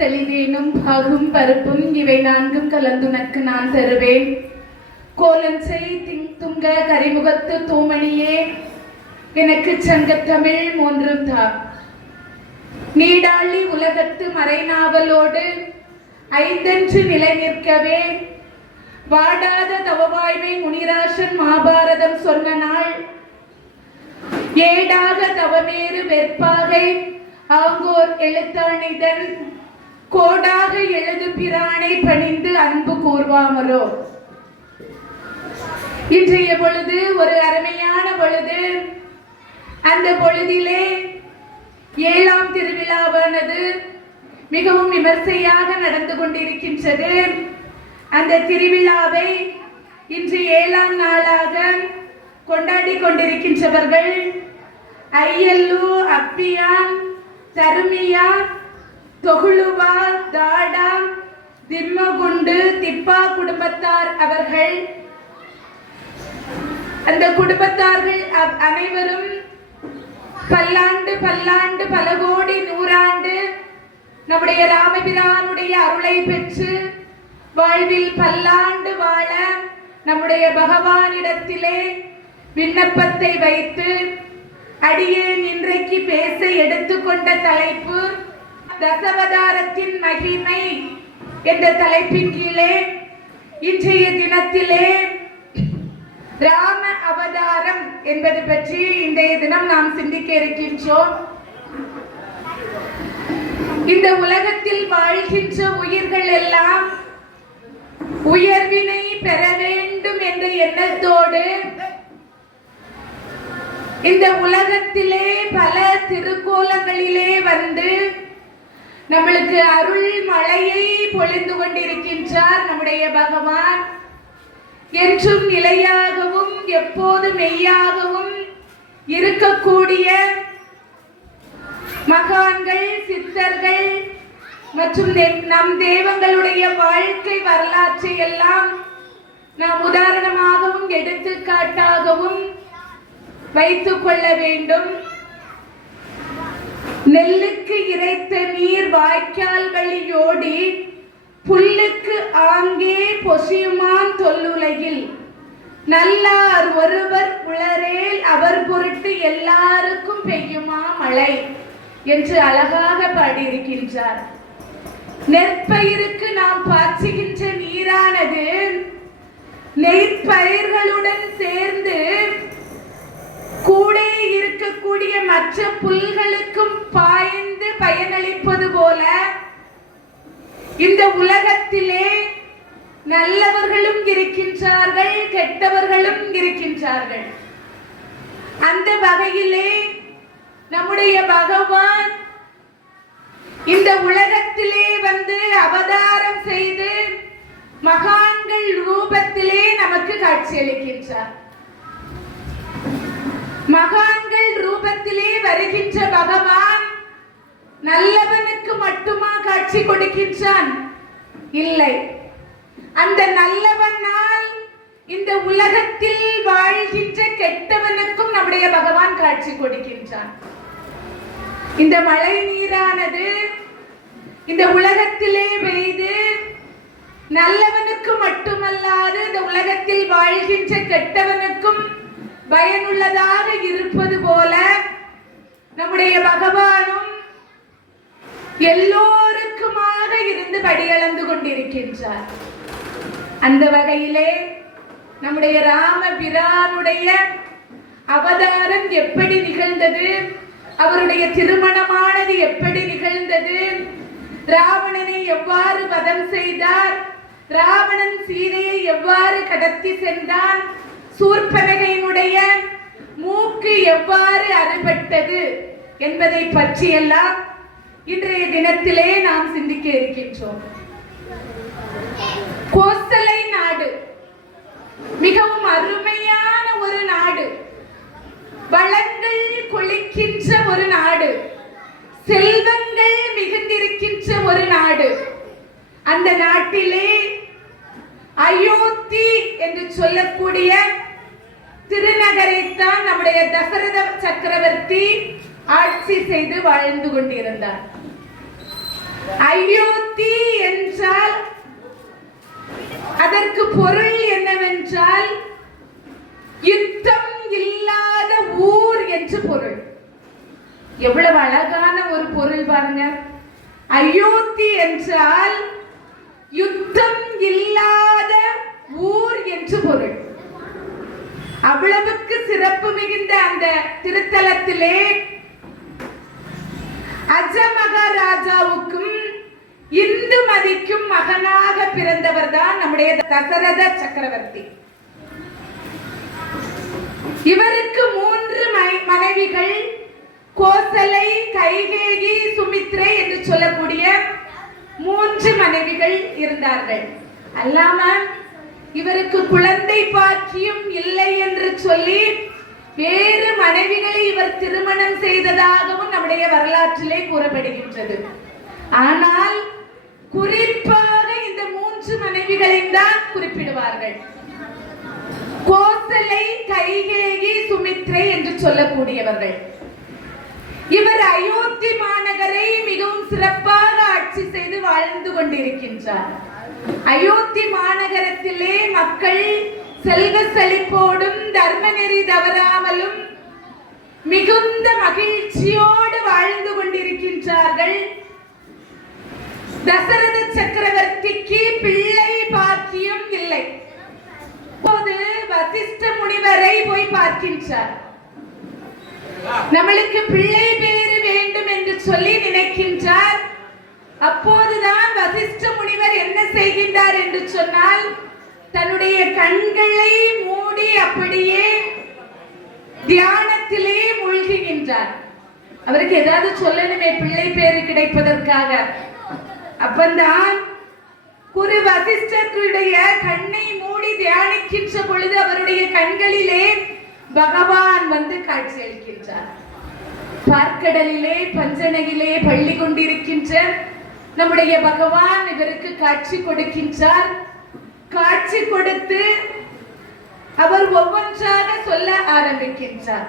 தெளிவேனும் பாகும் பருப்பும் இவை நான்கும் கலந்துனக்கு நான் தருவேன். கோலஞ்சை துங்க கரிமுகத்து தூமணியே எனக்கு சங்கத்தமிழ் மூன்றும் தா. நீடாளி உலகத்து மறைநாவலோடு ஐந்தென்று நிலை நிற்கவே வாடாத தவவாய்மை முனிராசன் மாபாரதம் சொன்ன நாள் ஏடாக தவமேறு வெற்பாகை ஆங்கோர் எழுத்தாணிதன் கோடாக எழுது பிரானை பணிந்து அன்பு கூர்வாமரோ. இன்றைய பொழுது ஒரு அருமையான பொழுது. அந்த பொழுதிலே 7ஆம் திருவிழாவானது மிகவும் விமர்சையாக நடந்து கொண்டிருக்கின்றது. அந்த திருவிழாவை இன்று 7ஆம் நாளாக கொண்டாடி கொண்டிருக்கின்றவர்கள் ஐயல்லு, அப்பியான், தருமியா, தொகுளுவா, தாடா, திம்மகுண்டு, திப்பா குடும்பத்தார் அவர்கள். அந்த குடும்பத்தார்கள் அனைவரும் பல்லாண்டு பல்லாண்டு பல கோடி நூறாண்டு நம்முடைய ராமபிரானுடைய அருளை பெற்று வாழ்வில் பல்லாண்டு வாழ நம்முடைய பகவானிடத்திலே விண்ணப்பத்தை வைத்து அடியேன் இன்றைக்கு பேச எடுத்துக்கொண்ட தலைப்பு தசவதாரத்தின் மகிமை என்ற தலைப்பின் கீழே இன்றைய தினத்திலே ராம அவதாரம் என்பது பற்றி இன்றைய தினம் நாம் சிந்திக்க இருக்கின்றோம். இந்த உலகத்தில் வாழ்கின்ற உயிர்கள் எல்லாம் உயர்வினை பெற வேண்டும் என்ற எண்ணத்தோடு இந்த உலகத்திலே பல திருக்கோலங்களிலே வந்து நம்மளுக்கு அருள் மழையை பொழிந்து கொண்டிருக்கின்றார் நம்முடைய பகவான். என்றும் நிலையாகவும் எப்போது மெய்யாகவும் இருக்கக்கூடிய மகான்கள், சித்தர்கள் மற்றும் நம் தேவங்களுடைய வாழ்க்கை வரலாற்றை எல்லாம் நாம் உதாரணமாகவும் எடுத்துக்காட்டாகவும் வைத்துக் கொள்ள வேண்டும். நெல்லுக்கு இறைத்த நீர் வாய்க்கால் வழியோடி புல்லுக்கு ஆங்கே பொசியுமான் தொல்லுலகில் நல்லார் ஒருவர் உளரேல் அவர் பொருட்டு எல்லாருக்கும் பெய்யுமா மழை என்று அழகாக பாடியிருக்கின்றார். நெற்பயிருக்கு நாம் பாய்ச்சுகின்ற நீரானது நெற்பயிர்களுடன் சேர்ந்து கூட இருக்கக்கூடிய மற்ற புல்களுக்கும் பாய்ந்து பயனளிப்பது போல இந்த உலகத்திலே நல்லவர்களும் இருக்கின்றார்கள், கெட்டவர்களும் இருக்கின்றார்கள். அந்த வகையிலே நம்முடைய பகவான் இந்த உலகத்திலே வந்து அவதாரம் செய்து மகான்கள் ரூபத்திலே நமக்கு காட்சியளிக்கின்றார். மகான்கள் ரூபத்திலே வருகின்ற பகவான் நல்லவனுக்கு மட்டுமா காட்சி கொடுக்கின்றான்? இல்லை. அந்த நல்லவனால் இந்த உலகத்தில் வாழ்கின்ற கெட்டவனுக்கும் நம்முடைய பகவான் காட்சி கொடுக்கின்றான். இந்த மழை நீரானது இந்த உலகத்திலே பெய்து நல்லவனுக்கு மட்டுமல்லாது இந்த உலகத்தில் வாழ்கின்ற கெட்டவனுக்கும் பயனுள்ளதாக இருப்பது போல நம்முடைய பகவானும் எல்லோருக்குமாக இருந்து படியளந்து கொண்டிருக்கின்றார். அந்த வகையிலே நம்முடைய ராமபிரானுடைய அவதாரம் எப்படி நிகழ்ந்தது, அவருடைய திருமணமானது எப்படி நிகழ்ந்தது, ராவணனை எவ்வாறு வதம் செய்தார், ராவணன் சீதையை எவ்வாறு கடத்தி சென்றான், சூர்பனகையினுடைய மூக்கு எவ்வாறு அறுபட்டது என்பதை பற்றியெல்லாம் இன்றைய தினத்திலே நாம் சிந்திக்க இருக்கின்றோம். கோசலை நாடு மிகவும் அருமையான ஒரு நாடு, வளங்கள் கொழிக்கின்ற ஒரு நாடு, செல்வங்கள் மிகுந்திருக்கின்ற ஒரு நாடு. அந்த நாட்டிலே அயோத்தி என்று சொல்லக்கூடிய திருநகரைத்தான் நம்முடைய தசரத சக்கரவர்த்தி ஆட்சி செய்து வாழ்ந்து கொண்டிருந்தார். அயோத்தி என்றால் அதற்கு பொருள் என்னவென்றால் யுத்தம் இல்லாத ஊர் என்று பொருள். எவ்வளவு அழகான ஒரு பொருள் பாருங்க. அயோத்தி என்றால் யுத்தம் இல்லாத ஊர் என்று பொருள். அவ்வளவுக்கு சிறப்பு மிகுந்த அந்த திருத்தலத்திலே அஜமகாராஜாவுக்கும் இந்துமதிக்கும் மகனாக பிறந்தவர் தான் நம்முடைய தசரத சக்கரவர்த்தி. இவருக்கு 3 மனைவிகள், கோசலை, கைகேயி, சுமித்ரை என்று சொல்லக்கூடிய 3 மனைவிகள் இருந்தார்கள். அல்லாம இவருக்கு குழந்தை பாக்கியம் இல்லை என்று சொல்லி வேறு மனைவிகளை இவர் திருமணம் செய்ததாகவும் நம்முடைய வரலாற்றிலே கூறப்படுகின்றது. ஆனால் குறிப்பாக இந்த 3 மனைவிகளையும் தான் குறிப்பிடுவார்கள். கோசலை, கைகேயி, சுமித்ரை என்று சொல்லக்கூடியவர்கள். இவர் அயோத்தி மாநகரை மிகவும் சிறப்பாக ஆட்சி செய்து வாழ்ந்து கொண்டிருக்கின்றார். அயோத்தி மாநகரத்திலே மக்கள் செல்வ செழிப்போடும் தர்ம நெறி தவறாமலும் மிகுந்த மகிழ்ச்சியோடு வாழ்ந்து கொண்டிருக்கின்றார்கள். தசரத சக்கரவர்த்திக்கு பிள்ளை பாக்கியம் இல்லை. அப்போது வசிஷ்ட முனிவரை போய் பார்க்கின்றார். நம்மளுக்கு பிள்ளை பேறு வேண்டும் என்று சொல்லி நினைக்கின்றார். அப்போதுதான் வசிஷ்ட முனிவர் என்ன செய்கின்றார் என்று சொன்னால், தன்னுடைய கண்களை மூடி அப்படியே தியானத்திலே மூழ்குகின்றார். அவருக்கு ஏதாவது சொல்லணுமே பிள்ளை பேறு கிடைப்பதற்காக. அப்பந்தான் குரு வசிஷ்டருடைய கண்ணை மூடி தியானிக்கின்ற பொழுது அவருடைய கண்களிலே பகவான் வந்து காட்சி அளிக்கின்றார். பார்க்கடலிலே பஞ்சனையிலே பள்ளி கொண்டிருக்கின்ற நம்முடைய பகவான் இவருக்கு காட்சி கொடுக்கின்றார். காட்சி கொடுத்து அவர் ஒவ்வொன்றாக சொல்ல ஆரம்பிக்கின்றார்.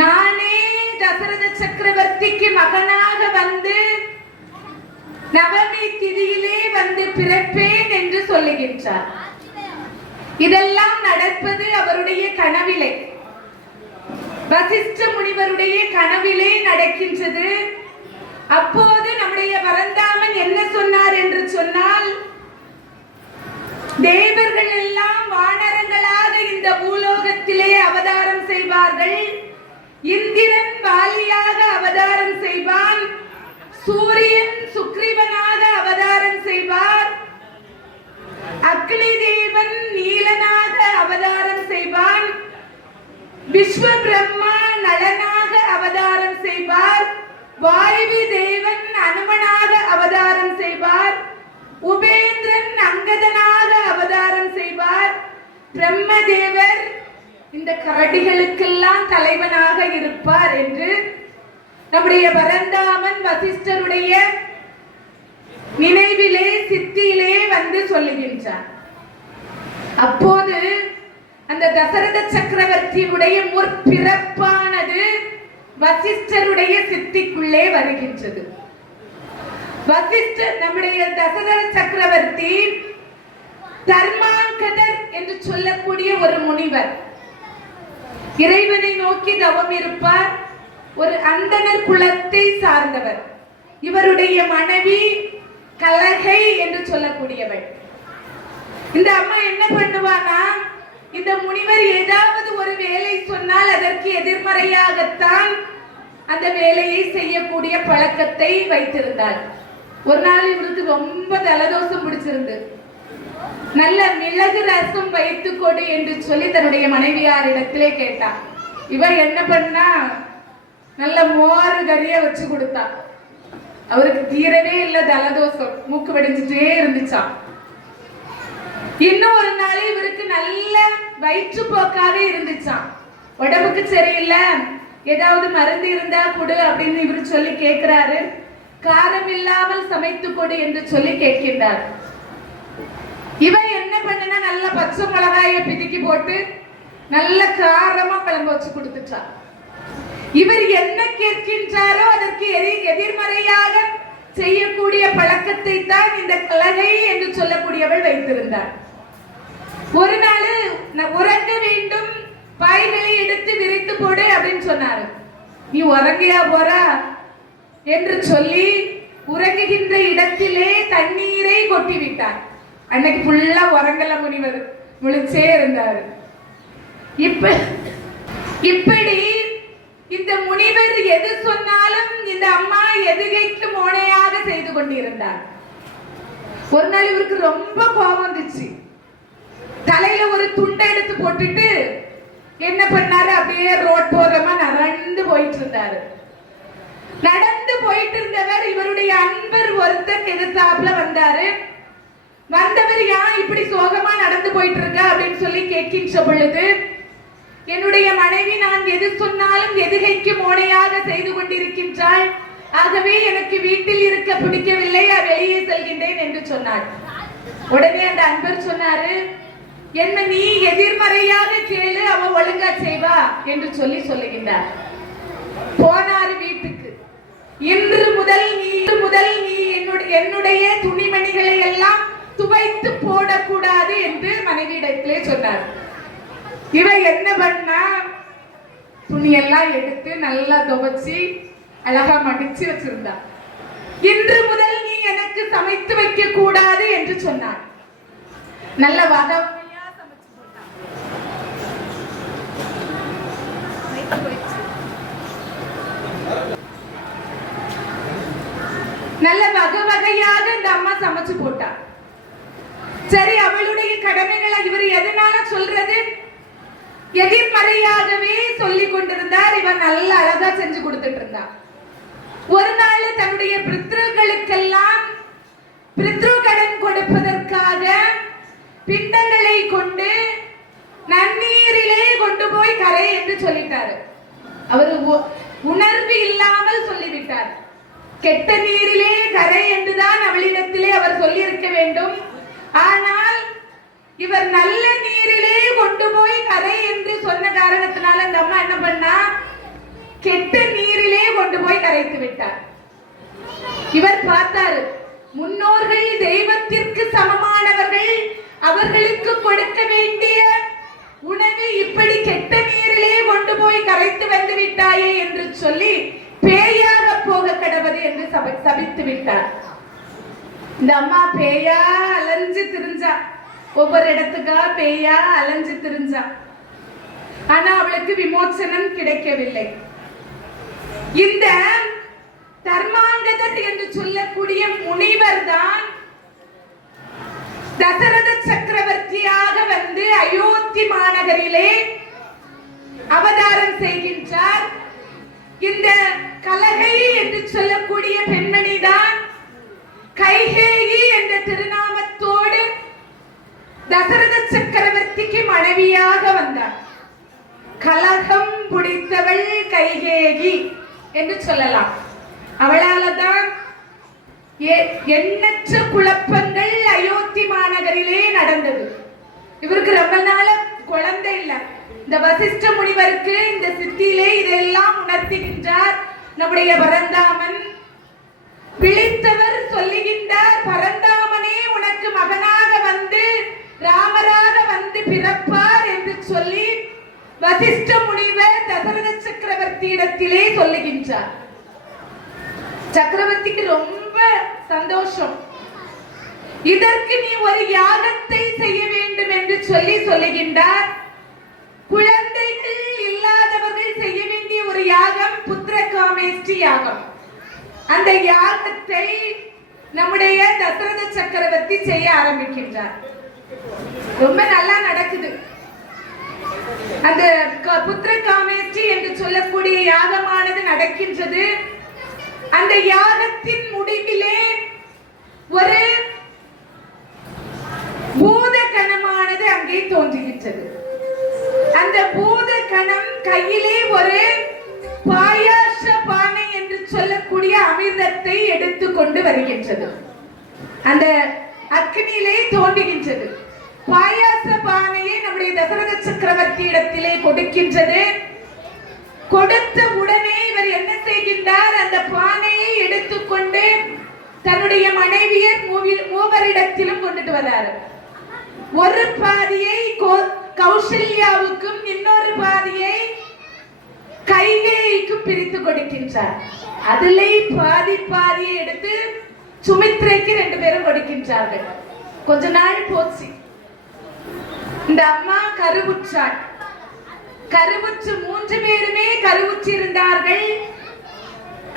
நானே தசரத சக்கரவர்த்திக்கு மகனாக வந்து நவமி திதியிலே வந்து பிறப்பேன் என்று சொல்லுகின்றார். இதெல்லாம் நடப்பது அவருடைய கனவிலே, வசிஷ்ட முனிவருடைய கனவிலே நடக்கின்றது. அப்போது நம்முடைய பரந்தாமன் என்ன சொன்னார் என்று சொன்னால், தேவர்கள் எல்லாம் வானரங்களாக இந்த பூலோகத்திலே அவதாரம் செய்வார்கள். இந்திரன் வாலியாக அவதாரம் செய்வான். சூரியன் சுக்ரீவனாக அவதாரம் செய்வார். அக்னி தேவன் நீலனாக அவதாரம் செய்வான். விஸ்வ பிரம்மா நலனாக அவதாரம் செய்வார். வாயு தேவன் அனுமனாக அவதாரம் செய்வார். உபேந்திரன் அங்கதனாக அவதாரம் செய்வார். பிரம்மதேவர் இந்த கரடிகளுக்கெல்லாம் தலைவனாக இருப்பார் என்று நம்முடைய பரந்தாமன் வசிஷ்டருடைய நினைவிலே சித்தியிலே வந்து சொல்லுகின்றார். அப்போது அந்த தசரத சக்கரவர்த்தியுடைய முற்பிறப்பானது வசிஷ்டருடைய சித்திக்குள்ளே வருகின்றது. வசிஷ்டர் நம்முடைய தசரத சக்கரவர்த்தி தர்மாங்கதர் என்று சொல்லக்கூடிய ஒரு முனிவர். இறைவனை நோக்கி தவம் இருப்பார். ஒரு அந்தணர் குலத்தை சார்ந்தவர். இவருடைய மனைவி கலகை என்று சொல்லக்கூடியவள். இந்த அம்மா என்ன பண்ணுவானா, இந்த முனிவர் ஏதாவது ஒரு வேலை சொன்னால் அதற்கு எதிர்மறையாகத்தான் அந்த வேலையை செய்யக்கூடிய பழக்கத்தை வைத்திருந்தாள். ஒரு நாள் இவருக்கு ரொம்ப தலதோஷம் பிடிச்சிருந்து, நல்ல மிளகு ரசம் வைத்து கொடு என்று சொல்லி தன்னுடைய மனைவியாரிடத்திலே கேட்டார். இவர் என்ன பண்ணா, நல்ல மோரு கறிய வச்சு கொடுத்தா. அவருக்கு தீரவே இல்லை தலதோஷம், மூக்கு வடிஞ்சிட்டே இருந்துச்சான். இன்னும் ஒரு நாள் இவருக்கு நல்ல வயிற்றுப்போக்காக இருந்துச்சான். உடம்புக்கு சரியில்லை, ஏதாவது மருந்து இருந்தா கொடு அப்படின்னு இவர் சொல்லி கேட்கிறாரு. காரம் இல்லாமல் சமைத்து கொடு என்று சொல்லி கேட்கின்றார். இவன் என்ன பண்ணனா, நல்ல பச்சை மிளகாய பிதுக்கி போட்டு நல்ல காரமா குழம்பு வச்சு கொடுத்துட்டான். இவர் என்ன கேட்கின்றாரோ அதற்கு எதிர்மறையாக செய்யக்கூடிய பழக்கத்தை தான் இந்த கலகை என்று சொல்லக்கூடியவள் வைத்திருந்தார். ஒரு நாள் உறங்க வேண்டும், பாய்களை எடுத்து விரித்து போடு அப்படின்னு சொன்னாரு. நீ உறங்கியா போறா என்று சொல்லி உறங்குகின்ற இடத்திலே தண்ணீரை கொட்டி விட்டார். அன்னைக்கு ஃபுல்லா உறங்கல முனிவர், முழிச்சே இருந்தாரு. இப்படி இந்த முனிவர் எது சொன்னாலும் இந்த அம்மா எதுகைக்கு மோனையாக செய்து கொண்டிருந்தார். ஒரு நாள் இவருக்கு ரொம்ப கோபம் வந்துச்சு. தலையில ஒரு துண்டை எடுத்து போட்டுட்டு என்ன பண்ணாரு, அப்படியே ரோட் போறமா நடந்து போயிட்டு இருந்தாரு. நடந்து போயிட்டு இருந்தவர் இவருடைய அன்பர் ஒருத்தர் எதிர்த்தாப்புல வந்தாரு. வந்தவர் ஏன் இப்படி சோகமா நடந்து போயிட்டு இருக்க அப்படின்னு சொல்லி கேட்கின்ற பொழுது, என்னுடைய மனைவி நான் எது சொன்னாலும் எதுகைக்கு மோனையாக செய்து கொண்டிருக்கின்றாள், ஆகவே எனக்கு வீட்டில் இருக்க பிடிக்கவில்லை, வெளியே செல்கின்றேன் என்று சொன்னார். உடனே அந்த அன்பர் சொன்னாரு, என்ன நீ எதிர்மறையாக கேளு, அவ ஒழுங்கா செய்வா என்று சொல்லி சொல்லுகின்றார். போனாரு வீட்டுக்கு. இன்று முதல் நீ என்னுடைய துணிமணிகளை எல்லாம் துவைத்து போடக்கூடாது என்று மனைவியிடத்திலே சொன்னார். இவ என்ன பண்ணா, துணியெல்லாம் எடுத்து நல்லா துவைச்சி அழகா மடிச்சு வச்சிருந்தா. இன்று முதல் நீ எனக்கு சமைத்து வைக்க கூடாது என்று சொன்னார். நல்ல வகையா சமைச்சு போட்டான். நல்ல வகையாக இந்த அம்மா சமைச்சு போட்டா. சரி, அவளுடைய கடமைகளை இவர் எதனால சொல்றது, எதிர்மறையாகவே சொல்லிக் கொண்டிருந்தார். இவன் நல்ல அழகா செஞ்சு கொடுத்துட்டு இருந்தான். ஒரு நாள் தன்னுடைய பித்ருக்களுக்கெல்லாம் பித்ரு கடன் கொடுப்பதற்காக பிண்டங்களை கொண்டு நன்னீரிலே கொண்டு போய் கரை என்று சொல்லிட்டாரு. அவர் உணர்வு இல்லாமல் சொல்லிவிட்டார். கெட்ட நீரிலே கரை என்றுதான் அவளிடத்திலே அவர் சொல்லி இருக்க வேண்டும். ஆனால் இவர் நல்ல நீரிலே கொண்டு போய் கரை என்று சொன்ன காரணத்தினால அந்த அம்மா என்ன பண்ணா, கெட்ட நீரிலே கொண்டு போய் கரைத்து விட்டார். இவர் பார்த்தாரு, முன்னோர்கள் தெய்வத்திற்கு சமமானவர்கள், அவர்களுக்கு கொடுக்க வேண்டிய உணவு இப்படி கெட்ட நீரிலே கொண்டு போய் கரைத்து வந்து விட்டாயே என்று சொல்லி பேயாக போக கடவது என்று சபித்து விட்டார். இந்த அம்மா பேயா அலைஞ்சு திரிஞ்சா, ஒவ்வொரு இடத்துக்கா பேயா அலைஞ்சு திரிஞ்சா. ஆனா அவளுக்கு விமோசனம் கிடைக்கவில்லை. இந்த தர்மாங்கதர் என்று சொல்லக்கூடிய முனிவர் தான் தசரத சக்கரவர்த்தியாக வந்து அயோத்தி மாநகரிலே அவதாரம் செய்கின்றார். இந்த கலகை என்று சொல்லக்கூடிய பெண்மணி தான் கைகேயி என்ற திருநாமத்தோடு தசரத சக்கரவர்த்திக்கு மனைவியாக வந்தார். கலகம் பிடித்தவள் கைகேயி என்று சொல்லலாம். அவளால தான் எண்ணற்ற குழப்பங்கள் அயோத்தி மாநகரிலே நடந்தது. இவருக்கு ரொம்ப நாள குழந்தை இல்லை. இந்த வசிஷ்ட முனிவருக்கு இந்த சித்தியிலே இதெல்லாம் உணர்த்துகின்றார் நம்முடைய பரந்தாமன். விழித்தவர் சொல்லுகின்றார், பரந்தாமனே உனக்கு மகனாக வந்து ராமராக வந்து பிறப்பார் என்று சொல்லி வசிஷ்ட முனிவர் தசரத சக்கரவர்த்தி இடத்திலே சொல்லுகின்றார். சக்கரவர்த்திக்கு ரொம்ப சந்தோஷம். இதற்கு நீ ஒரு யாகத்தை செய்ய வேண்டும் என்று சொல்லி சொல்லுகின்றார். குழந்தைகள் இல்லாதவர்கள் செய்ய வேண்டிய ஒரு யாகம் புத்திர காமேஷ்டி யாகம். அந்த யாகத்தை நம்முடைய தசரத சக்கரவர்த்தி செய்ய ஆரம்பிக்கின்றார். ரொம்ப நல்லா நடக்குது. அந்த புத்திர காமேஷ்டி என்று சொல்லக்கூடிய யாகமானது நடக்கின்றது. அந்த யாகத்தின் முடிவிலே ஒரு பூத கணமானது அங்கே தோன்றுகின்றது. அந்த பூத கணம் கையிலே ஒரு பாயாச பானை என்று சொல்லக்கூடிய அமிர்தத்தை எடுத்துக்கொண்டு வருகின்றது. அந்த அக்னியிலே தோன்றுகின்றது. பாயாச பானையை நம்முடைய தசரத சக்கரவர்த்தி இடத்திலே கொடுக்கின்றது. கொடுத்த உடனே இவர் என்ன செய்கின்றார், அந்த பானையை எடுத்துக்கொண்டு தன்னுடைய மனைவியர் மூவரிடத்திலும் கொண்டுட்டு வந்தார். ஒரு பாதியை கௌசல்யாவுக்கும் இன்னொரு பாதியை கைகேயிக்கும் பிரித்து கொடுக்கின்றார். அதிலே பாதியை எடுத்து சுமித்ரைக்கு 2 பேரும் கொடுக்கின்றார்கள். கொஞ்ச நாள் போச்சு. இந்த அம்மா கருவுற்றாள். கருவுற்று 3 பேருமே கருவுற்று இருந்தார்கள்.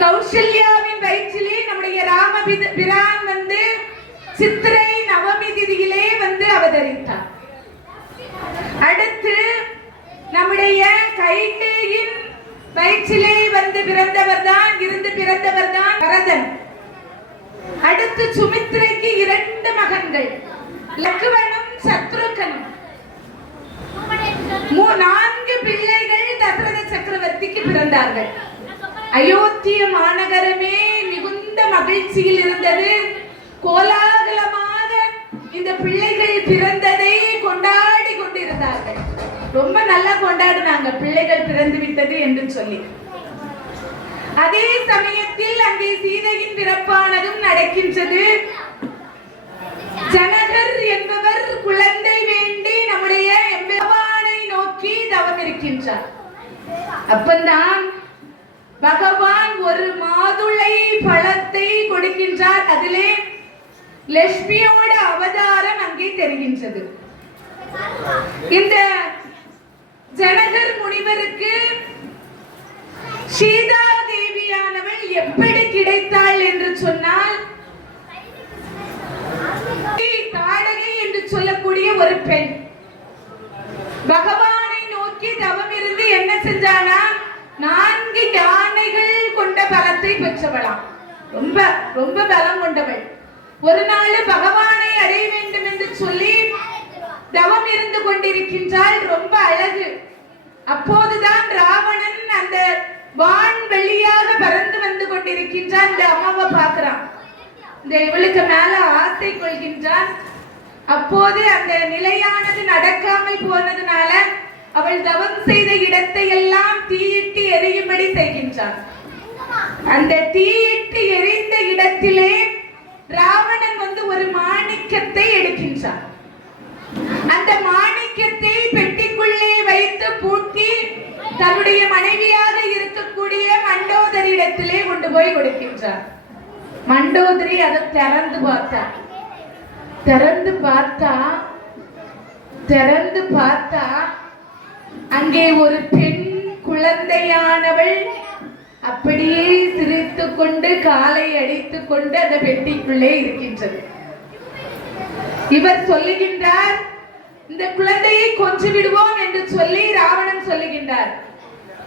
கௌசல்யாவின் வயிற்றிலே நம்முடைய ராமபிரான் வந்து சித்திரை நவமி திதியிலே வந்து அவதரித்தார். அடுத்து நம்முடைய கைகேயின் வயிற்றிலே வந்து பிறந்தவர் தான் பரதன். அடுத்து சுமித்ரைக்கு 2 மகன்கள், லக்ஷ்மணனும் சத்ருகனும். 4 பிள்ளைகள் தசரத சக்கரவர்த்திக்கு பிறந்தார்கள். அயோத்திய மாநகரமே மிகுந்த மகிழ்ச்சியில் இருந்தது. கோலாகலமாக இந்த பிள்ளைகள் பிறந்ததை கொண்டாடி கொண்டிருந்தார்கள். ரொம்ப நல்லா கொண்டாடினாங்க, பிள்ளைகள் பிறந்து விட்டது என்று சொல்லி. அதே சமயத்தில் அங்கே சீதையின் பிறப்பானதும் நடக்கின்றது. ஜனகர் என்பவர் குழந்தை வேண்டி நம்முடைய எம்பெருமானை நோக்கி தவம் இருக்கின்றார். அப்பந்தான் பகவான் ஒரு மாதுளை பழத்தை கொடுக்கின்றார். அதிலே லட்சுமியோட அவதாரம் அங்கே தெரிகின்றது. இந்த ஜனகர் முனிவருக்கு சீதா தேவியானவள் எப்படி கிடைத்தாள் என்று சொன்னால், தாடகை என்று சொல்லக்கூடிய ஒரு பெண் பகவானை நோக்கி தவம் இருந்து என்ன செஞ்சானா, 4 யானைகள் கொண்ட பலத்தை பெற்றவளாம். ரொம்ப ரொம்ப பலம் கொண்டவள். ஒரு நாள் பகவானை அடைய வேண்டும் என்று சொல்லி தவம் இருந்து கொண்டிருக்கின்றாள். ரொம்ப அழகு. அப்போதுதான் ராவணன் அந்த வான் வெளியாக பறந்து வந்து கொண்டிருக்கின்றான். இந்த அம்மாவை பார்க்கிறான். இந்த இவளுக்கு மேல ஆசை கொள்கின்றான். அப்போது அந்த நிலையானது நடக்காமல் போனதுனால அவள் தவம் செய்த இடத்தை எல்லாம் தீயிட்டு எரியும்படி செய்கின்றான். அந்த தீயிட்டு எரிந்த இடத்திலே ராவணன் வந்து ஒரு மாணிக்கத்தை எடுக்கின்றான். அந்த மாணிக்கத்தை பெட்டிக்குள்ளே வைத்து பூட்டி தன்னுடைய மனைவியாக இருக்கக்கூடிய மண்டோதரியிடத்திலே கொண்டு போய் கொடுக்கின்றார். மண்டோதரி அதை திறந்து பார்த்தா அங்கே ஒரு பெண் குழந்தையானவள் அப்படியே சிரித்துக் கொண்டு காலை அடித்துக் கொண்டு அந்த பெட்டிக்குள்ளே இருக்கின்றது. இவர் சொல்லுகின்றார், இந்த குழந்தையை கொன்று விடுவோம் என்று சொல்லி ராவணன் சொல்லுகின்றார்.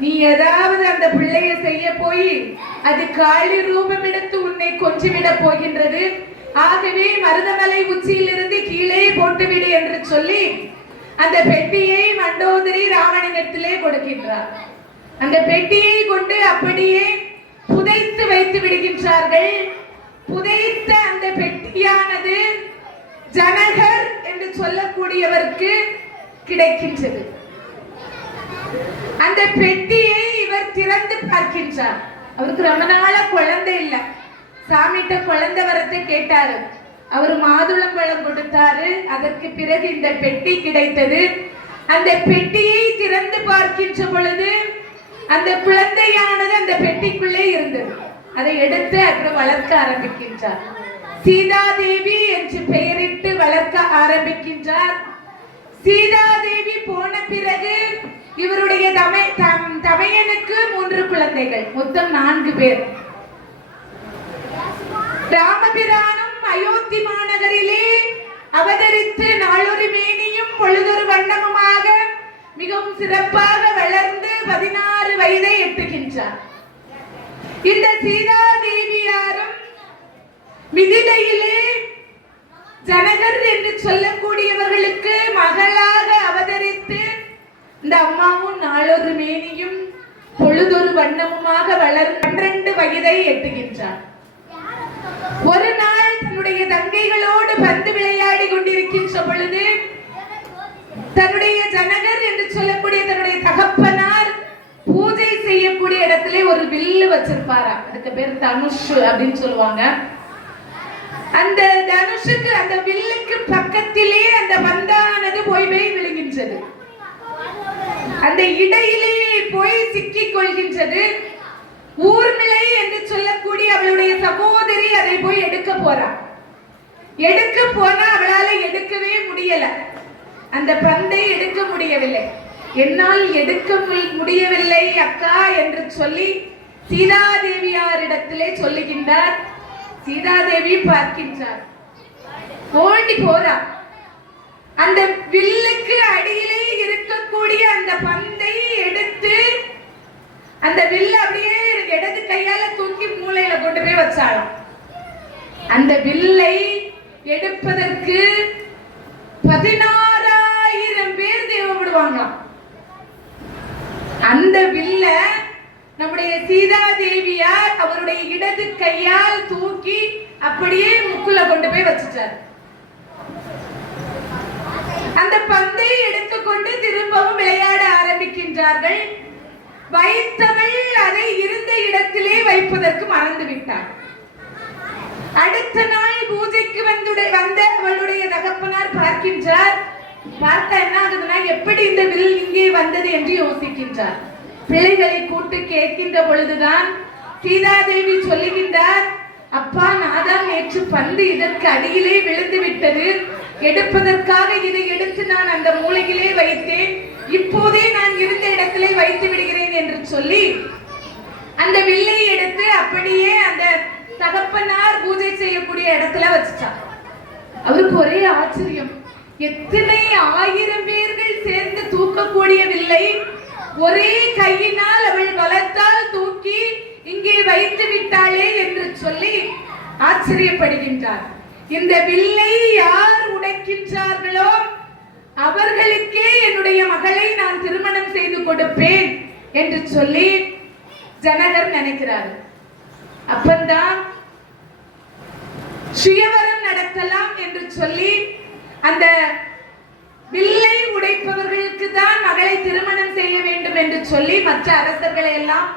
நீ ஏதாவது அந்த பிள்ளையை செய்ய போய் அது காளி ரூபம் எடுத்து உன்னை கொன்றுவிட போகின்றது. ஆகவே மருதமலை உச்சியிலிருந்து கீழே போட்டுவிடு என்று சொல்லி அந்த பெட்டியை மண்டோதரி ராவணனிடத்திலே கொடுக்கின்றார். அந்த பெட்டியை கொண்டு அப்படியே புதைத்து வைத்து விடுகின்றார்கள். புதைத்த அந்த பெட்டியானது ஜனகர் என்று சொல்லக்கூடியவருக்கு கிடைக்கின்றது. அந்த பெட்டியை இவர் திறந்து பார்க்கின்றார். அவருக்கு ரொம்ப நாள குழந்தை இல்ல. சாமிட்ட குழந்தை வரத்தை கேட்டாரு. அவர் மாதுளம்பழம் கொடுத்தாரு. அதற்கு பிறகு இந்த பெட்டி கிடைத்தது. அந்த பெட்டியை திறந்து பார்க்கின்ற பொழுது அந்த குழந்தையானது அந்த பெட்டிக்குள்ளே இருந்தது. அதை எடுத்து அப்புறம் வளர்க்க ஆரம்பிக்கின்றார். சீதாதேவி என்று பெயரிட்டு வளர்க்க ஆரம்பிக்கின்றார். சீதாதேவி போன பிறகு இவருடைய தமையனுக்கு 3 குழந்தைகள், மொத்தம் 4 பேர். ராமபிரானும் அயோத்தி மாநகரிலே அவதரித்து நாளொரு மேனியும் பொழுதொரு வண்ணமுமாக மிகவும் சிறப்பாக வளர்ந்து 16 வயதை எட்டுகின்றார். இந்த சீதாதேவியாரும் மிதிலையிலே ஜனகர் என்று சொல்லக்கூடியவர்களுக்கு மகளாக அவதரித்து இந்த அம்மாவும் நாளொரு மேனியும் பொழுதொரு வண்ணமுமாக வளர்ந்து 12 வயதை எட்டுகின்றார். ஒரு நாள் தன்னுடைய தங்கைகளோடு பந்து விளையாடி கொண்டிருக்கின்ற பொழுது தன்னுடைய ஜனகர் என்று சொல்லக்கூடிய தன்னுடைய தகப்பனார் பூஜை செய்யக்கூடிய இடத்திலே ஒரு வில்லு வச்சிருப்பாரா. அதுக்கு பேர் தனுஷ் அப்படின்னு சொல்லுவாங்க. அந்த தனுஷுக்கு அந்த வில்லுக்கு பக்கத்திலே அந்த பந்தானது போய் விழுகின்றது. அந்த இடையிலே போய் சிக்கிக் கொள்கின்றது. ஊர்மிளை என்று சொல்லக்கூடிய அவளுடைய சகோதரி அதை போய் எடுக்க போறாள். எடுக்க போனா அவளால எடுக்கவே முடியல. அந்த பந்தை எடுக்க முடியவில்லை. என்னால் எடுக்க முடியவில்லை அக்கா என்று சொல்லி சீதாதேவியாரிடத்திலே சொல்லுகின்றார். சீதாதேவி பார்க்கின்றார், ஓடி போறார். அந்த வில்லுக்கு அடியிலே இருக்கக்கூடிய அந்த பந்தை எடுத்து அந்த வில்ல அப்படியே இடது கையால தூக்கி மூளையில கொண்டு போய் வச்சாளாம். அந்த வில்லை எடுப்பதற்கு 16,000 பேர் தேவைப்படுவாங்களாம். அந்த வில்ல நம்முடைய சீதாதேவியார் அவருடைய இடது கையால் தூக்கி அப்படியே முக்குல கொண்டு போய் வச்சுட்டார். அந்த பந்தை எடுத்துக்கொண்டு திரும்பவும் விளையாட ஆரம்பிக்கின்றார்கள். வைத்தவள் அதை இருந்த இடத்திலே வைப்பதற்கு மறந்து விட்டார். அடுத்த நாள் பூஜைக்கு வந்த அவளுடைய தகப்பனார் பார்க்கின்றார். பார்த்தா என்ன ஆகுதுன்னா, எப்படி இந்த வில் இங்கே வந்தது என்று யோசிக்கின்றார். பிள்ளைகளை கூட்டு கேட்கின்ற பொழுதுதான் சீதாதேவி சொல்லுகின்றார், அப்பா நாதான் நேற்று பந்து இதற்கு அடியிலே விழுந்து விட்டது, எடுப்பதற்காக இதை எடுத்து நான் அந்த மூலையிலே வைத்தேன், இப்போதே நான் இருந்த இடத்திலே வைத்து விடுகிறேன் என்று சொல்லி அந்த வில்லை எடுத்து அப்படியே அந்த தகப்பனார் பூஜை செய்யக்கூடிய இடத்துல வச்சுட்டார். அவருக்கு ஒரே ஆச்சரியம், எத்தனை 1000 பேர்கள் சேர்ந்து தூக்கக்கூடிய வில்லை ஒரே கையினால் அவள் வளர்த்தால் தூக்கி இங்கே வைத்து விட்டாளே என்று சொல்லி ஆச்சரியப்படுகின்றார். இந்த வில்லை யார் உடைக்கின்றார்களோ அவர்களுக்கே என்னுடைய மகளை நான் திருமணம் செய்து கொடுப்பேன் என்று சொல்லி ஜனகர் நினைக்கிறார். அப்பந்தான் சுயவரம் நடத்தலாம் என்று சொல்லி அந்த வில்லை உடைப்பவர்களுக்கு தான் மகளை திருமணம் செய்ய வேண்டும் என்று சொல்லி மற்ற அரசர்களை எல்லாம்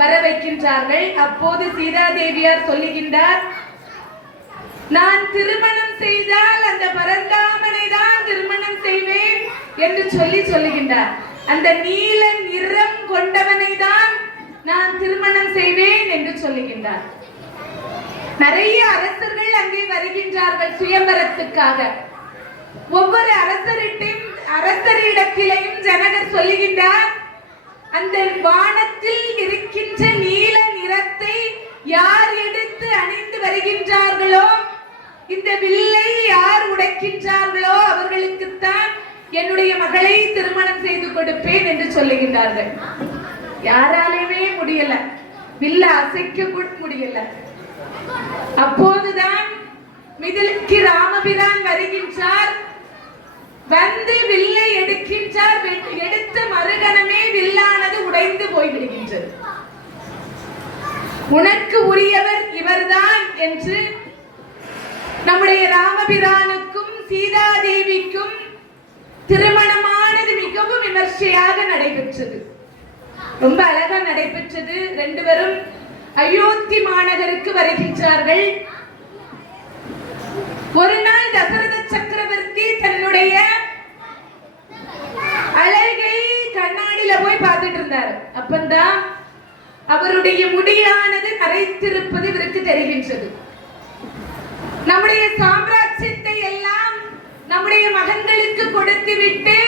வர வைக்கின்றார்கள். அப்போது சீதாதேவியார் சொல்லுகின்றார், நான் திருமணம் செய்தால் அந்த பரந்தாமனை தான் திருமணம் செய்வேன் என்று சொல்லுகின்றார். அந்த நீல நிறம் கொண்டவனை தான் நான் திருமணம் செய்வேன் என்று சொல்லுகின்றார். நிறைய அரசர்கள் அங்கே வருகின்றார்கள் சுயம்பரத்துக்காக. ஒவ்வொரு அரசரிடத்திலையும் ஜனகர் சொல்லுகின்றார், அந்த வானத்தில் இருக்கின்ற நீல நிறத்தை யார் எடுத்து அணிந்து வருகின்றார்களோ, இந்த வில்லை யார் உடைக்கின்றார்களோ அவர்களுக்குத்தான் என்னுடைய மகளை திருமணம் செய்து கொடுப்பேன் என்று சொல்லுகின்றார்கள். யாராலுமே முடியல, வில்ல அசைக்க கூட முடியல. அப்போதுதான் மிதிலைக்கு ராமபிரான் வருகின்றார். வந்து வில்லை எடுக்கின்றார். எடுத்த மறுகணமே வில்லானது உடைந்து போய்விடுகின்றது. உனக்கு உரியவர் இவர்தான் என்று நம்முடைய ராமபிரானுக்கும் சீதாதேவிக்கும் திருமணமானது மிகவும் விமர்சையாக நடைபெற்றது. ரொம்ப அழகா நடைபெற்றது. 2 பேரும் அயோத்தி மாநகருக்கு வருகின்றார்கள். ஒரு நாள் தசரத சக்கரவர்த்தி தன்னுடைய அழகை கண்ணாடியில போய் பார்த்துட்டு இருந்தார். அப்பந்தான் அவருடைய முடியானது நரைத்திருப்பது இவருக்கு தெரிகின்றது. நம்முடைய சாம்ராஜ்யத்தை எல்லாம் நம்முடைய மகன்களுக்கு கொடுத்து விட்டு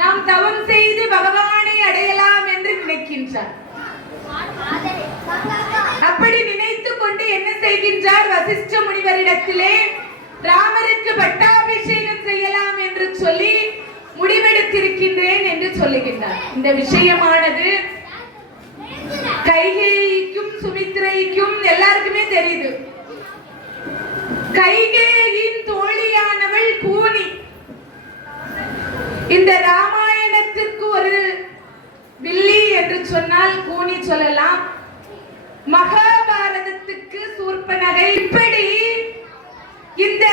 நாம் தவம் செய்து பகவானை அடையலாம் என்று நினைக்கின்றார். அப்படி நினைத்துக் கொண்டு என்ன செய்கின்றார், வசிஷ்ட முனிவரிடத்திலே ராமருக்கு பட்டாபிஷேகம் செய்யலாம் என்று சொல்லி முடிவெடுத்திருக்கின்றேன் என்று சொல்லுகின்றார். இந்த விஷயமானது கைகேயிக்கும் சுமித்ரைக்கும் எல்லாருக்குமே தெரியுது. கைகேயின் தோழியானவள் கூனி. இந்த ராமாயணத்திற்கு ஒரு வில்லி என்று சொன்னால் கூனி சொல்லலாம். மகாபாரதத்துக்கு சூர்பனகை. இப்படி இந்த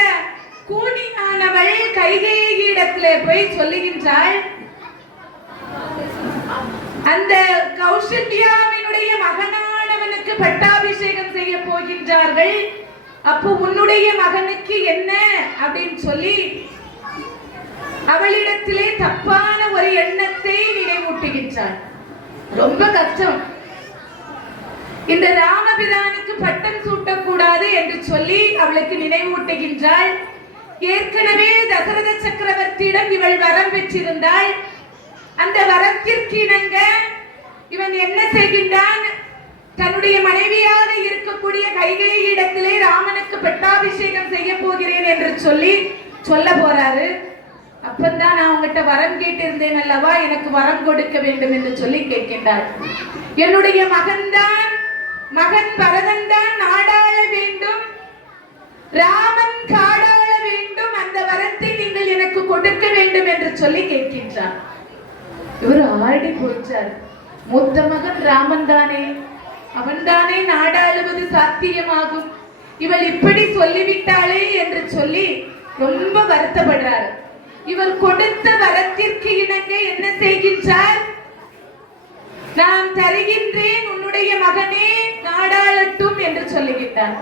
கூனியானவள் கைகேயிடத்திலே போய் சொல்லுகின்றாள், அந்த கௌசல்யாவினுடைய மகனானவனுக்கு பட்டாபிஷேகம் செய்ய போகின்றார்கள், அப்போ உன்னுடைய மகனுக்கு என்ன அப்படின்னு சொல்லி அவளிடத்திலே தப்பான ஒரு எண்ணத்தை நினைவூட்டுகின்றாள். ரொம்ப கஷ்டம். இந்த ராமபிரானுக்கு பட்டம் சூட்டக்கூடாது என்று சொல்லி அவளுக்கு நினைவூட்டுகின்றாள். ஏற்கனவே தசரத சக்கரவர்த்தியிடம் இவள் வரம் பெற்றிருந்தாள். அந்த வரத்திற்கு இணங்க இவன் என்ன செய்கின்றான்? தன்னுடைய மனைவியாக இருக்கக்கூடிய கைகேயி இடத்திலே ராமனுக்கு பட்டாபிஷேகம் செய்ய போகிறேன் என்று சொல்லி சொல்ல போறாரு. அப்பந்தான் நான் உங்ககிட்ட வரம் கேட்டிருந்தேன் அல்லவா, எனக்கு வரம் கொடுக்க வேண்டும் என்று சொல்லி கேட்கின்றாள். என்னுடைய மகன் பரதன் தான் நாடாள வேண்டும், ராமன் காடாள வேண்டும், அந்த வரத்தை நீங்கள் எனக்கு கொடுக்க வேண்டும் என்று சொல்லி கேட்கின்றார். இவர் ஆடி போச்சார். மூத்த மகன் ராமன் தானே, அவன் தானே நாடாளுவது சாத்தியமாகும், இவள் இப்படி சொல்லிவிட்டாளே என்று சொல்லி ரொம்ப வருத்தப்படுறார். இவர் கொடுத்த வரத்திற்கு இணங்க என்ன செய்கின்றார்? நான் தருகின்றேன், உன்னுடைய மகனே நாடாளட்டும் என்று சொல்லுகின்றார்.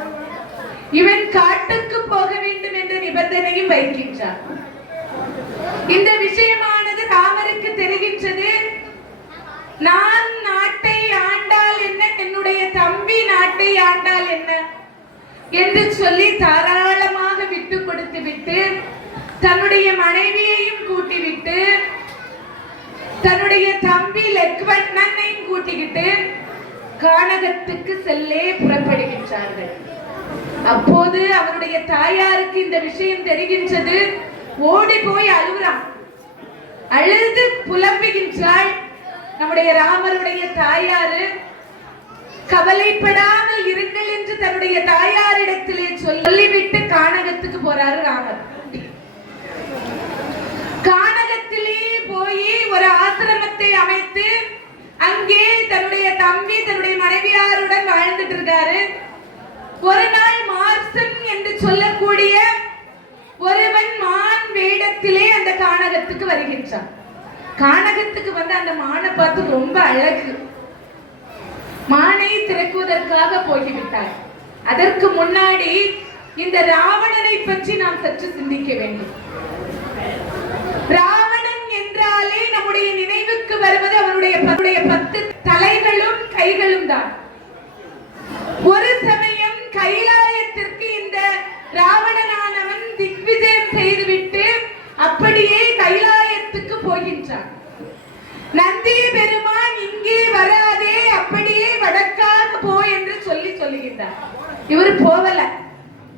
இவன் காட்டுக்கு போக வேண்டும் என்ற நிபந்தனையும் வைக்கின்றார். இந்த விஷயமானது ராமருக்கு தெரிகின்றது. நான் நாட்டை ஆண்டால் என்ன, என்னுடைய தம்பி நாட்டை ஆண்டால் என்ன என்று சொல்லி தாராளமாக விட்டு கொடுத்து விட்டு தன்னுடைய மனைவியையும் கூட்டிவிட்டு தன்னுடைய தம்பி லக்ஷ்மணனையும் கூட்டிக்கிட்டு கானகத்துக்கு செல்லே புறப்படுகின்றார்கள். அப்போது அவருடைய தாயாருக்கு இந்த விஷயம் தெரிகின்றது. ஓடி போய் அழுகிறான். அழுது புலம்புகின்றாள். நம்முடைய ராமருடைய தாயாரு கவலைப்படாமல் இருங்கள் என்று தன்னுடைய தாயாரிடத்திலே சொல்லிவிட்டு கானகத்துக்கு போறாரு ராமர். கானகத்திலே போய் ஒரு ஆசிரமத்தை அமைத்து அங்கே தன்னுடைய தம்பி தன்னுடைய மனைவியாருடன் வாழ்ந்துட்டு இருக்காரு. ஒரு நாள் மார்சன் என்று சொல்லக்கூடிய ஒருவன் மான் வேடத்திலே அந்த கானகத்துக்கு வருகின்றான். கானகத்துக்கு வந்து அந்த மானை பார்த்து ரொம்ப அழகு. மானை திறக்குவதற்காக போய்விட்டார். அதற்கு முன்னாடி இந்த ராவணனை பற்றி நாம் சற்று சிந்திக்க வேண்டும். ராவணன் என்றாலே நம்முடைய நினைவுக்கு வருவது அவருடைய 10 தலைகளும் கைகளும் தான். ஒரு சமயம் கைலாயத்திற்கு இந்த ராவணனானவன் திக்விஜயம் செய்துவிட்டு அப்படியே கைலாயத்துக்கு போகின்றான். நந்தி பெருமான் இங்கே வராதே, அப்படியே வடக்காக போ என்று சொல்லுகின்றார். இவர் போகல,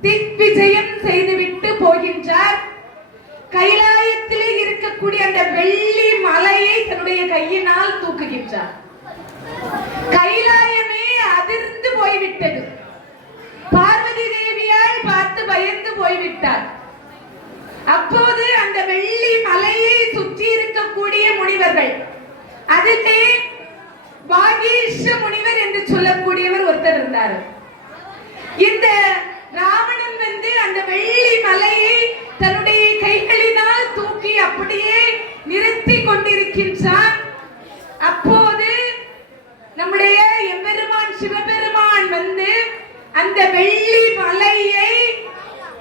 திக்விஜயம் செய்துவிட்டு போகின்றார். கைலாயத்திலே இருக்கக்கூடிய அந்த வெள்ளி மலையை தன்னுடைய கையினால் தூக்குகின்றார். கைலாயமே அதிர்ந்து போய்விட்டது. பார்வதி தேவியால் பார்த்து பயந்து போய்விட்டார். அப்போது அந்த வெள்ளி மலையை சுற்றி இருக்கக்கூடிய முனிவர்கள், அதிலே வாகீஷ முனிவர் என்று சொல்லக்கூடியவர் ஒருத்தர் இருந்தார். இந்த ராவணன் வந்து அந்த வெள்ளி மலையை தன்னுடைய கைகளினால் தூக்கி அப்படியே நிறுத்தி கொண்டிருக்கின்றான். அப்போது நம்முடைய எம்பெருமான் சிவபெருமான் வந்து அந்த வெள்ளி மலையை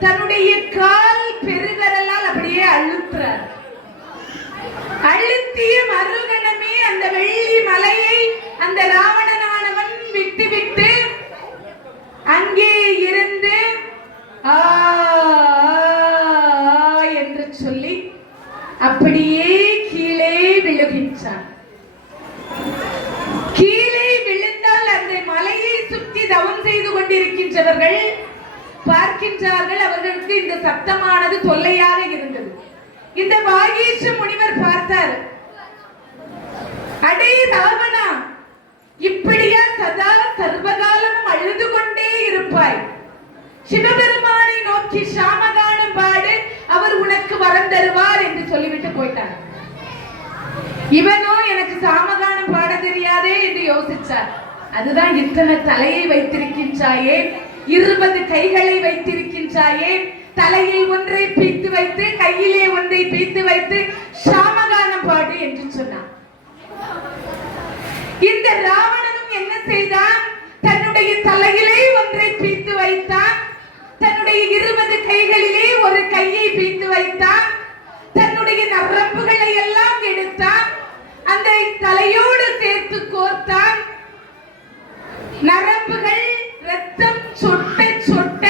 தன்னுடைய கால் பெருவிரலால் அப்படியே அழுத்துறார். அழுத்திய மறுகணமே அந்த வெள்ளி மலையை அந்த ராவணனானவன் விட்டுவிட்டு அங்கே இருந்து என்று சொல்லி அப்படியே கீழே விழுகின்றான். கீழே விழுந்தால் அந்த மலையை சுற்றி தவம் செய்து கொண்டிருக்கின்றவர்கள் பார்க்கின்றார்கள். அவர்களுக்கு இந்த சத்தமானது தொல்லையாக இருந்தது. இந்த வாகீஷ முனிவர் பார்த்தார். அடே ராவணா, இப்படியா சதா சர்வகாலமும் அழுது கொண்டே இருப்பாய்? சிவபெருமானை நோக்கி சாமகானம் பாடு, அவர் உனக்கு வரம் தருவார் என்று சொல்லிவிட்டு போயிட்டார். இவனோ எனக்கு சாமகானம் பாட தெரியாதே என்று யோசிச்சார். அதுதான் இத்தனை தலையை வைத்திருக்கின்றாயே, 20 கைகளை வைத்திருக்கின்றாயே, தலையில் ஒன்றை பீத்து வைத்து கையிலே ஒன்றை பீத்து வைத்து சாமகானம் பாடு என்று சொன்னான். இந்த ராவணனும் என்ன செய்தான்? தன்னுடைய தலையிலே ஒன்றை பீத்து வைத்தான், கைகளிலே ஒரு கையை பிடித்து வைத்தான். தன்னுடைய நரம்புகளை எல்லாம் எடுத்தான். அந்த தலையோடு சேர்த்து கோர்த்தான். நரம்புகள் ரத்தம் சொட்ட சொட்ட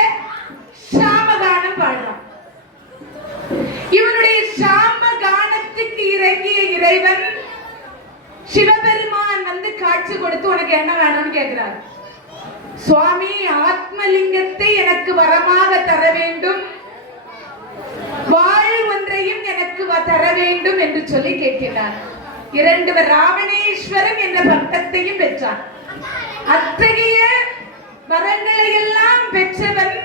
சாமகானம் பாடுறான். இவனுடைய சாமகானத்துக்கு இறங்கிய இறைவன் சிவபெருமான் வந்து காட்சி கொடுத்து உனக்கு என்ன வேணும்னு கேட்கிறார். சுவாமி, ஆத்மலிங்கத்தை எனக்கு வரமாக தர வேண்டும், வாழ் ஒன்றையும் எனக்கு தர வேண்டும் என்று சொல்லி கேட்கிறார். இரண்டுவர் ராவணேஸ்வரன் என்ற பட்டத்தையும் பெற்றார். அத்தகைய வரங்களை எல்லாம் பெற்றவன்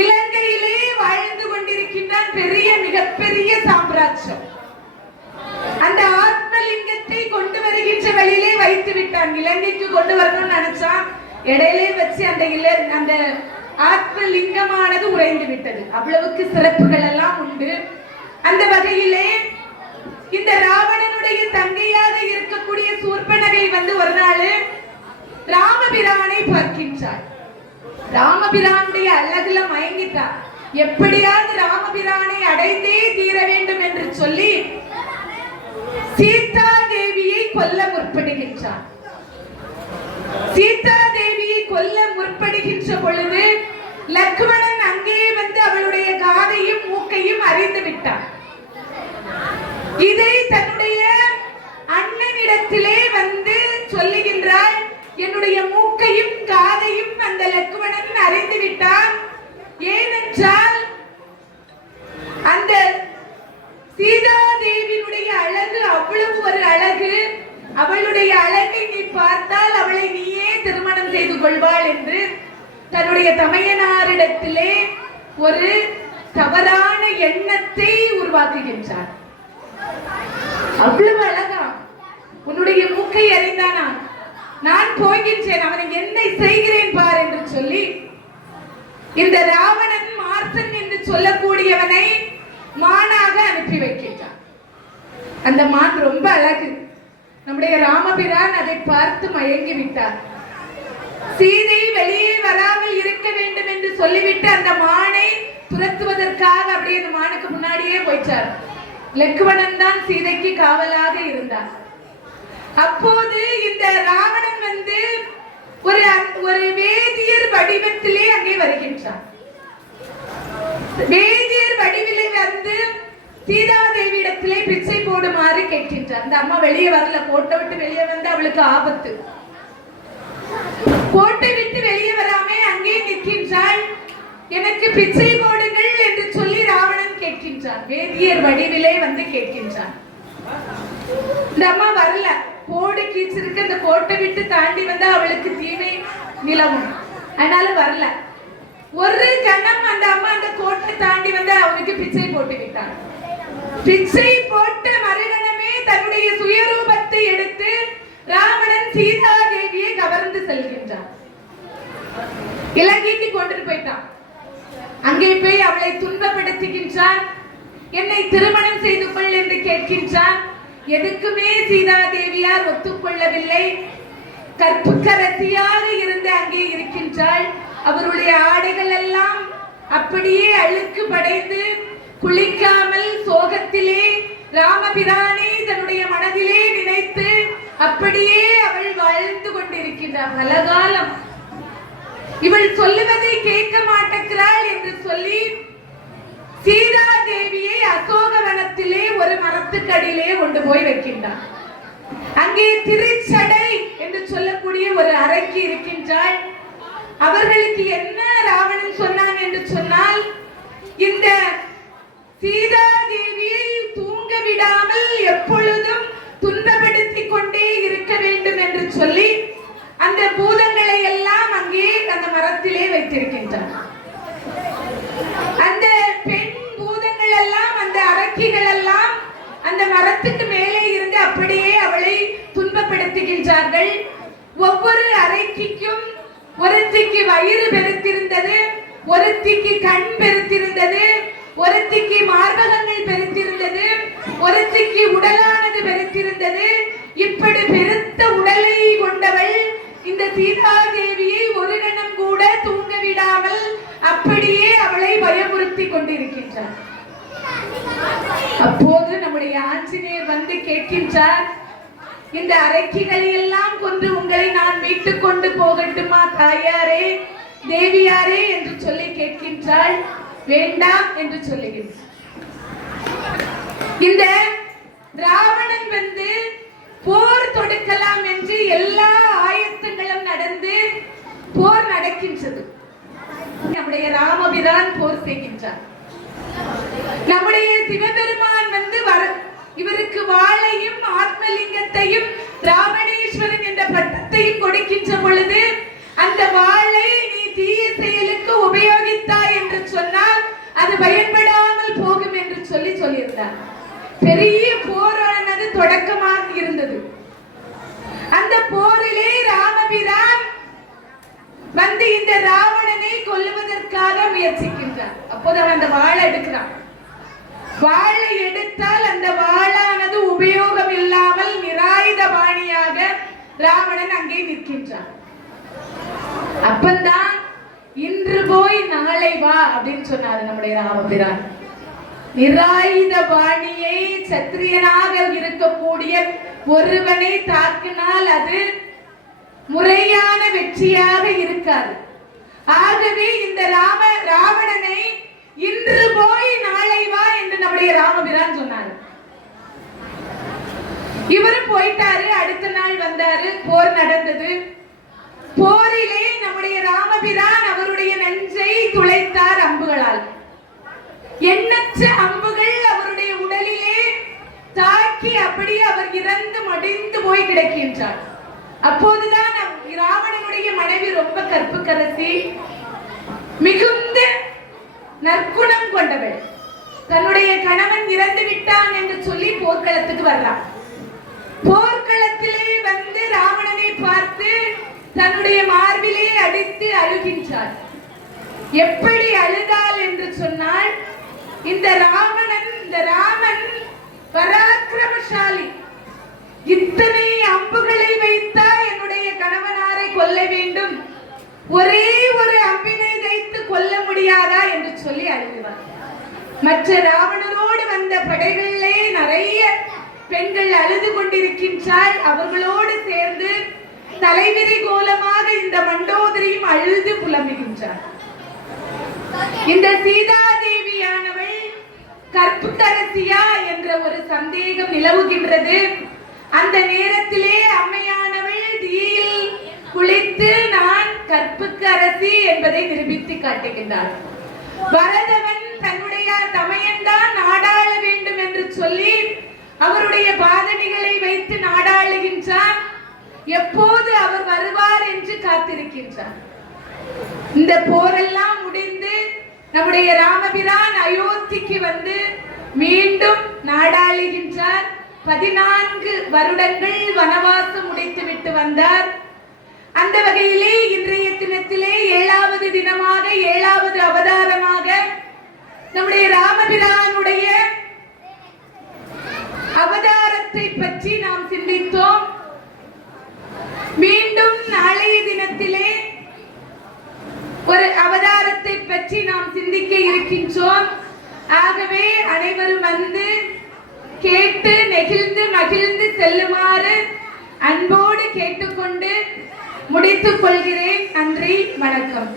இலங்கையிலே வாழ்ந்து கொண்டிருக்கின்றான். பெரிய மிகப்பெரிய சாம்ராஜ்யம். அந்த ஆத்மலிங்கத்தை கொண்டு வருகின்ற வழியிலே வைத்து விட்டான். இலங்கைக்கு கொண்டு வரணும்னு நினைச்சான். இடையிலே வச்சு அந்த ஆத்மலிங்கமானது உறைந்து விட்டது. அவ்வளவுக்கு சிறப்புகள் எல்லாம் உண்டு. அந்த வகையிலே இந்த ராவணனுடைய தங்கையாக இருக்கக்கூடிய சூர்பனகை வந்து ஒரு நாள் ராமபிரானை பார்க்கின்றார். ராமபிரானுடைய அழகுல மயங்கிட்டார். எப்படியாவது ராமபிரானை அடைந்தே தீர வேண்டும் என்று சொல்லி சீதா தேவியை கொல்ல முற்படுகின்றார். சீதா தேவியை கொல்ல முற்படுகின்ற பொழுது லக்ஷ்மணன் அங்கே வந்து அவளுடைய காதையும் மூக்கையும் அறிந்து விட்டார். இதை தன்னுடைய அண்ணனிடத்திலே வந்து சொல்லுகின்றாள். என்னுடைய மூக்கையும் காதையும் அந்த லக்ஷ்மணன் அறிந்து விட்டான். ஏனென்றால் அந்த சீதா தேவியினுடைய அழகு அவ்வளவு ஒரு அழகு. அவளுடைய அழகை நீ பார்த்தால் அவளை நீயே திருமணம் செய்து கொள்வாள் என்று தன்னுடைய தமையனாரிடத்திலே ஒரு தவறான எண்ணத்தை உருவாக்குகின்றார். அவ்வளவு அழகா, உன்னுடைய மூக்கை அறிந்தானா, நான் போகின்றேன், அவனை என்னை செய்கிறேன் பார் என்று சொல்லி இந்த ராவணன் மார்த்தன் என்று சொல்லக்கூடியவனை மானாக அனுப்பி வைக்கின்றான். அந்த மான் ரொம்ப அழகு. நம்முடைய ராமபிரான் அதை பார்த்து மயங்கி விட்டார். சீதை வெளியே வராமல் இருக்க வேண்டும் என்று சொல்லிவிட்டு அந்த மானை துரத்துவதற்காக அப்படியே அந்த மானுக்கு முன்னாடியே போயிட்டார். லக்ஷ்மணன் தான் சீதைக்கு காவலாக இருந்தார். அப்போது இந்த ராவணன் வந்து ஒரு வேதியர் வடிவத்திலே அங்கே வருகின்றார். வேதியர் வடிவிலே வந்து சீதாதேவி இடத்திலே பிச்சை போடுமாறு கேட்கின்றார். அந்த அம்மா வெளியே வரல. கோட்டை விட்டு வெளியே வந்து அவளுக்கு ஆபத்து. கோட்டை விட்டு வெளியே வராமே அங்கே நிற்கின்றாள். எனக்கு பிச்சை போடுங்கள் என்று சொல்லி ராவணன் கேட்கின்றான். வேதியர் வடிவிலே வந்து கேட்கின்றான். இந்த அம்மா வரல. கோடு கீச்சிருக்கு. அந்த கோட்டை விட்டு தாண்டி வந்தா அவளுக்கு தீமை நிலவும். அதனால வரல. ஒரு கணம் அந்த அம்மா அந்த கோட்டை தாண்டி வந்து அவனுக்கு பிச்சை போட்டு விட்டான். பிச்சை போட்ட மறுகணமே தன்னுடைய சுயரூபத்தை எடுத்து ராவணன் சீதா தேவியை கவர்ந்து செல்கின்றான். இலங்கைக்கு கொண்டு போயிட்டான். அங்கே போய் அவளை துன்பப்படுத்துகின்றான். என்னை திருமணம் செய்து கொள் என்று கேட்கின்றான். எதுக்குமே சீதா தேவியார் ஒத்துக்கொள்ளவில்லை. கற்புக்கரசியாக இருந்து அங்கே இருக்கின்றாள். அவருடைய ஆடைகள் எல்லாம் அப்படியே அழுக்கு படைந்து குளிக்காமல் சோகத்திலே ராமபிரானை தன்னுடைய மனதிலே நினைத்து அப்படியே அவள் வாழ்ந்து கொண்டிருக்கின்றாள். பல காலம் இவள் சொல்லுவதை கேட்க மாட்டேங்கிறாள் என்று சொல்லி சீதா தேவியை அசோகவனத்திலே ஒரு மரத்துக்கடியிலே கொண்டு போய் வைக்கின்றான். அங்கே திருச்சடை என்று சொல்லக்கூடிய ஒரு அரக்கி இருக்கின்றாள். அவர்களுக்கு என்ன ராவணன் சொன்னான் என்று சொன்னால், இந்த சீதா தேவியை தூங்க விடாமல் எப்பொழுதும் துன்பப்படுத்திக் கொண்டே இருக்க வேண்டும் என்று சொல்லி அந்த பூதங்களை எல்லாம் அங்கே அந்த மரத்திலே வைத்திருக்கின்றார். அந்த பெண் பூதங்கள் எல்லாம் அந்த அரக்கிகள் எல்லாம் அந்த மரத்துக்கு மேலே இருந்து அப்படியே அவளை துன்பப்படுத்துகின்றார்கள். ஒவ்வொரு அரக்கிக்கும் ஒருத்திக்கு வயிறு பெருத்திருந்தது, ஒருத்திக்கு கண் பெருத்திருந்தது, ஒருத்திக்கு மார்பகங்கள் பெருத்திருந்தது, ஒருத்திக்கு உடலானது பெருத்திருந்தது. இப்படி பெருத்த உடலை கொண்டவள் இந்த சீதா தேவியை ஒரு கணம் கூட தூங்க விடாமல் பயன்படுத்தி கொண்டிருக்கின்றார். அப்போது நம்முடைய ஆஞ்சநேயர் வந்து கேட்கின்றார், இந்த அரக்கிகளை எல்லாம் கொன்று உங்களை நான் மீட்டுக் கொண்டு போகட்டுமா தாயாரே, தேவியாரே என்று சொல்லி கேட்கின்றாள். வேண்டாம் என்று சொல்லுகின்றார். இந்த ராவணன் வந்து போர் தொடுக்கலாம் என்று எல்லா ஆயத்தங்களும் நடந்து போர் நடக்கின்றது. நம்முடைய ராமபிரான் போர் செய்கின்றார். நம்முடைய சிவபெருமான் வந்து இவருக்கு வாளையும் ஆத்மலிங்கத்தையும் ராவணேஸ்வரன் என்ற பட்டத்தையும் கொடுக்கின்ற பொழுது, அந்த வாளை நீ தீய செயலுக்கு உபயோகித்தாய் என்று சொன்னால் அது பயன்படாமல் போகும் என்று சொல்லியிருந்தார். பெரிய போரானது தொடக்கமாக இருந்தது. அந்த போரிலே ராமபிரான் வந்து இந்த ராவணனை கொல்லுவதற்காக முயற்சிக்கின்றார். அப்போது அவன் அந்த வாளை எடுக்கிறான். வாளை எடுத்தால் அந்த வாளானது உபயோகம் இல்லாமல் நிராயுத பாணியாக ராவணன் அங்கே நிற்கின்றான். அப்பந்தான் இன்று போய் நாளை வா அப்படின்னு சொன்னார் நம்முடைய ராமபிரான். நிராயுத பாணியை சத்திரியனாக இருக்கக்கூடிய ஒருவனை தாக்கினால் அது முறையான வெற்றியாக இருக்காது. ஆகவே இந்த ராவணனை இன்று போய் நாளை வா என்று நம்முடைய ராமபிரான் சொன்னார். இவரு போயிட்டாரு. அடுத்த நாள் வந்தாரு. போர் நடந்தது. போரிலே நம்முடைய ராமபிரான் அவருடைய நெஞ்சை துளைத்தார் அம்புகளால். எண்ணற்ற அம்புகள் அவருடைய உடலிலே தாக்கி அப்படியே அவர் இறந்து மடிந்து போய் கிடக்கின்றார். அப்போதுதான் ராவணனுடைய மனைவி ரொம்ப கற்புக்கரசி, மிகுந்த நற்குணம் கொண்டவள். தன்னுடைய கணவன் இறந்து விட்டான் என்று சொல்லி போர்க்களத்துக்கு வரலாம். போர்க்களத்திலே வந்து ராவணனை பார்த்து தன்னுடைய மார்பிலே அடித்து அழுகின்றார். எப்படி அழுதாள் என்று சொன்னால், இந்த ராமன் பராக்கிரமசாலி. இத்தனை அம்புகளை வைத்தா என்னுடைய கணவனாரை கொல்ல வேண்டும், ஒரே ஒரு அம்பினை வைத்து கொல்ல முடியாதா என்று சொல்லி அழுகிறார். மற்ற ராவணரோடு வந்த படைகளிலே நிறைய பெண்கள் அழுது கொண்டிருக்கின்றாள். அவர்களோடு சேர்ந்து தலைவிரி கோலமாக இந்த மண்டோதரியும் அழுது புலம்புகின்றார். இந்த சீதாதேவியானவள் கற்புக்கரசியா என்ற ஒரு சந்தேகம் நிலவுகின்றது. அந்த நேரத்திலே அம்மையானவள் தீயில் குளித்து நான் கற்புக்கரசி என்பதை நிரூபித்து காட்டுகின்றார். பரதவன் தன்னுடைய தமையன்தான் நாடாள வேண்டும் என்று சொல்லி அவருடைய பாதணிகளை வைத்து நாடாளுகின்றான். எப்போது அவர் வருவார் என்று காத்திருக்கின்றார். இந்த போரெல்லாம் முடிந்து நம்முடைய ராமபிரான் அயோத்திக்கு வந்து மீண்டும் நாடாளுகின்றார். 14 வருடங்கள் வனவாசம் முடித்து விட்டு வந்தார். அந்த வகையிலே இன்றைய தினத்திலே 7வது தினமாக 7வது அவதாரமாக நம்முடைய ராமபிரானுடைய அவதாரத்தை பற்றி நாம் சிந்தித்தோம். மீண்டும் நாளைய தினத்திலே ஒரு அவதாரத்தை பற்றி நாம் சிந்திக்க இருக்கின்றோம். ஆகவே அனைவரும் வந்து கேட்டு நெகிழ்ந்து மகிழ்ந்து செல்லுமாறு அன்போடு கேட்டுக்கொண்டு முடித்துக் கொள்கிறேன். நன்றி, வணக்கம்.